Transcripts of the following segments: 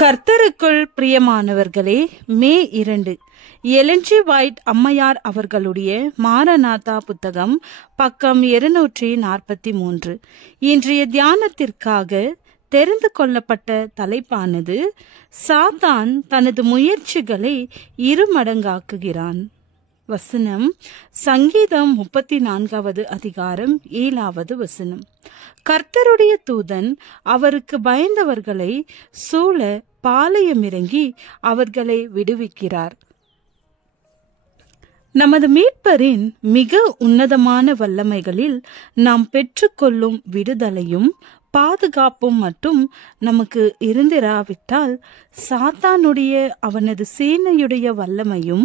கர்த்தருக்குள் பிரியமானவர்களே, மே 2 Elon G white அம்மையார் அவர்களுடைய மாரநாதா புத்தகம், பக்கம் 243. இன்றைய தியானத்திற்காக தெரிந்து கொள்ளப்பட்ட தலைப்பானது, சாத்தான் தனது முயற்சிகளை இருமடங்காக்குகிறான். வசனம் சங்கீதம் 34வது அதிகாரம் 7வது வசனம். கர்த்தருடைய தூதன் அவருக்கு பயந்தவர்களை சூழ பாளையமிறங்கி அவர்களை விடுவிக்கிறார். நமது மீட்பரின் மிக உன்னதமான வல்லமைகளில் நாம் பெற்றுக்கொள்ளும் விடுதலையும் பாதுகாப்பும் மட்டும் நமக்கு இருந்திராவிட்டால், சாத்தானுடைய அவனது சேனையுடைய வல்லமையும்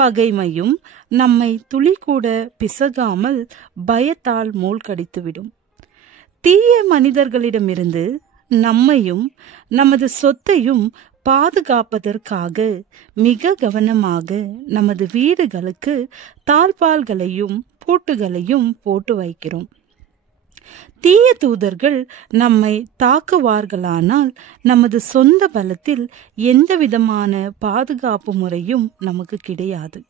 பகைமையும் நம்மை துளி கூட பிசகாமல் பயத்தால் மூழ்கடித்துவிடும். தீய மனிதர்களிடமிருந்து நம்மையும் நமது சொத்தையும் பாதுகாப்பதற்காக மிக கவனமாக நமது வீடுகளுக்கு தாழ்பால்களையும் பூட்டுகளையும் போட்டு வைக்கிறோம். தீய தூதர்கள் நம்மை தாக்குவார்களானால் நமது சொந்த பலத்தில் எந்த விதமான பாதுகாப்பு முறையும் நமக்கு கிடையாது.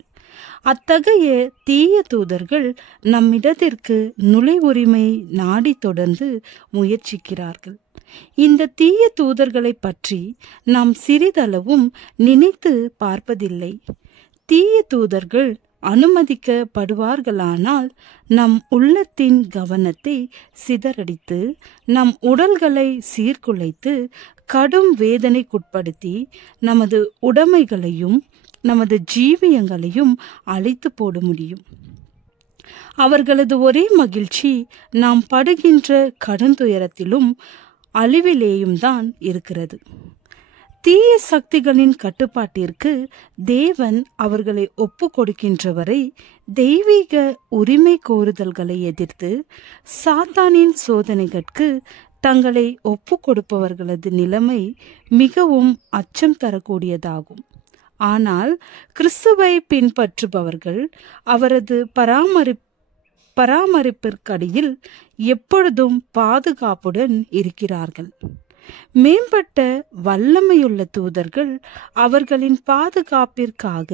அத்தகைய தீய தூதர்கள் நம்மிடத்திற்கு நுழைவுரிமை நாடி தொடர்ந்து முயற்சிக்கிறார்கள். இந்த தீய தூதர்களை பற்றி நாம் சிறிதளவும் நினைத்து பார்ப்பதில்லை. தீய தூதர்கள் அனுமதிக்கப்படுவார்களானால் நம் உள்ளத்தின் கவனத்தை சிதறடித்து, நம் உடல்களை சீர்குலைத்து, கடும் வேதனைக்குட்படுத்தி, நமது உடைமைகளையும் நமது ஜீவியங்களையும் அழித்து போட முடியும். அவர்களது ஒரே மகிழ்ச்சி நாம் படுகின்ற கடுந்துயரத்திலும் அழிவிலேயும் தான் இருக்கிறது. தீய சக்திகளின் கட்டுப்பாட்டிற்கு தேவன் அவர்களை ஒப்பு கொடுக்கின்றவரை தெய்வீக உரிமை கோருதல்களை எதிர்த்து சாத்தானின் சோதனைகளுக்கு தங்களை ஒப்பு கொடுப்பவர்களது நிலைமை மிகவும் அச்சம் தரக்கூடியதாகும். ஆனால் கிறிஸ்துவை பின்பற்றுபவர்கள் அவரது பராமரிப்பிற்கடியில் எப்பொழுதும் பாதுகாப்புடன் இருக்கிறார்கள். மேம்பட்ட வல்லமையுள்ள தூதர்கள் அவர்களின் பாதுகாப்பிற்காக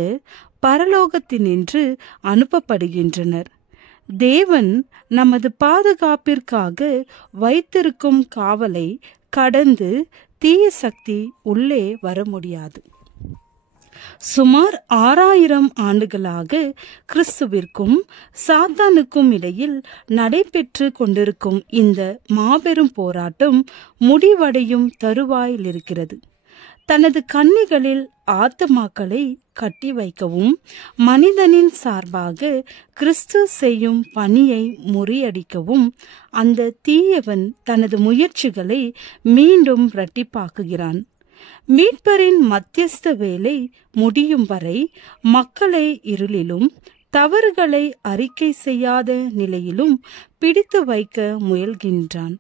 பரலோகத்தினின்று அனுப்பப்படுகின்றனர். தேவன் நமது பாதுகாப்பிற்காக வைத்திருக்கும் காவலை கடந்து தீய சக்தி உள்ளே வர முடியாது. சுமார் 6000 ஆண்டுகளாக கிறிஸ்துவிற்கும் சாத்தானுக்கும் இடையில் நடைபெற்று கொண்டிருக்கும் இந்த மாபெரும் போராட்டம் முடிவடையும் தருவாயில் இருக்கிறது. தனது கண்ணிகளில் ஆத்துமாக்களை கட்டி வைக்கவும் மனிதனின் சார்பாக கிறிஸ்து செய்யும் பணியை முறியடிக்கவும் அந்த தீயவன் தனது முயற்சிகளை மீண்டும் இரட்டிப்பாக்குகிறான். மீட்பரின் மத்தியஸ்த வேலை முடியும் வரை மக்களை இருளிலும் தவறுகளை அறிக்கை செய்யாத நிலையிலும் பிடித்து வைக்க முயல்கின்றான்.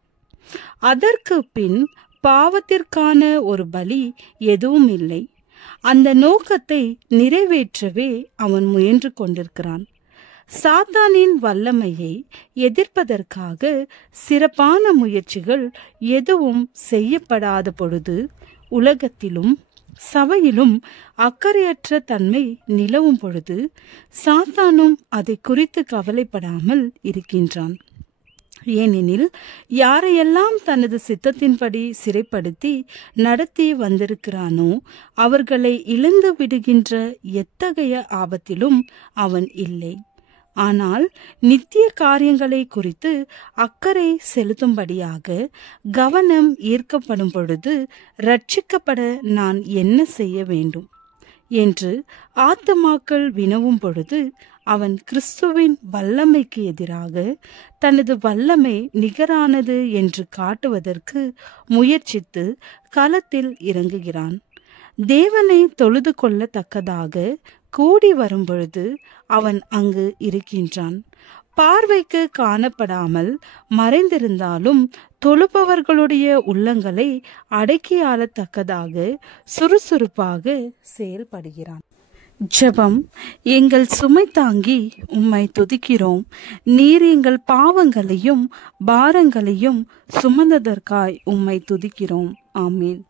அதற்கு பின் பாவத்திற்கான ஒரு பலி எதுவும் இல்லை. அந்த நோக்கத்தை நிறைவேற்றவே அவன் முயன்று கொண்டிருக்கிறான். சாத்தானின் வல்லமையை எதிர்ப்பதற்காக சிறப்பான முயற்சிகள் எதுவும் செய்யப்படாத பொழுது உலகத்திலும் சபையிலும் அக்கறையற்ற தன்மை நிலவும் பொழுது சாத்தானும் அதை குறித்து கவலைப்படாமல் இருக்கின்றான். ஏனெனில் யாரையெல்லாம் தனது சித்தத்தின்படி சிறைப்படுத்தி நடத்தி வந்திருக்கிறானோ அவர்களை இழந்து விடுகின்ற எத்தகைய ஆபத்திலும் அவன் இல்லை. ஆனால் நித்திய காரியங்களை குறித்து அக்கறை செலுத்தும்படியாக கவனம் ஈர்க்கப்படும் பொழுது ரட்சிக்கப்பட நான் என்ன செய்ய வேண்டும் என்று ஆத்துமாக்கள் வினவும் பொழுது அவன் கிறிஸ்துவின் வல்லமைக்கு எதிராக தனது வல்லமை நிகரானது என்று காட்டுவதற்கு முயற்சித்து களத்தில் இறங்குகிறான். தேவனை தொழுது கொள்ளத்தக்கதாக கூடி வரும்பொழுது அவன் அங்கு இருக்கின்றான். பார்வைக்கு காணப்படாமல் மறைந்திருந்தாலும் தொழுபவர்களுடைய உள்ளங்களை அடக்கி ஆளத்தக்கதாக சுறுசுறுப்பாக செயல்படுகிறான். ஜெபம். எங்கள் சுமை தாங்கி உம்மை துதிக்கிறோம். நீர் எங்கள் பாவங்களையும் பாரங்களையும் சுமந்ததற்காய் உம்மை துதிக்கிறோம். ஆமீன்.